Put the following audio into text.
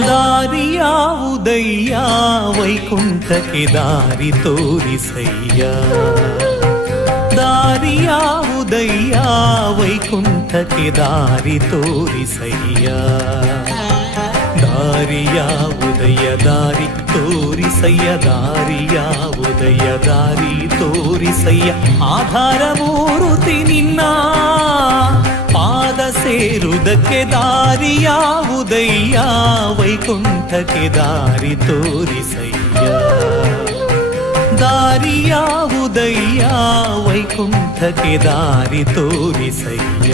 ದಾರಿಯಾವುದಯ್ಯ ವೈಕುಂಠಕ್ಕೆ ದಾರಿ ತೋರಿಸಯ್ಯ ದಾರಿಯಾವುದಯ್ಯ ವೈಕುಂಠಕ್ಕೆ ದಾರಿ ತೋರಿಸಯ್ಯ ದಾರಿಯಾವುದಯ್ಯ ದಾರಿ ತೋರಿಸಯ್ಯ ದಾರಿಯಾವುದಯ್ಯ ದಾರಿ ತೋರಿಸಯ್ಯ ಆಧಾರ ಮೂರುತಿ ನಿನ್ನ ಪಾದ ಸೇರುವುದಕ್ಕೆ ದಾರಿಯಾವುದಯ್ಯ ವೈಕುಂಠಕ್ಕೆ ದಾರಿ ತೋರಿಸಯ್ಯ ದಾರಿಯಾವುದಯ್ಯ ವೈಕುಂಠಕ್ಕೆ ದಾರಿ ತೋರಿಸಯ್ಯ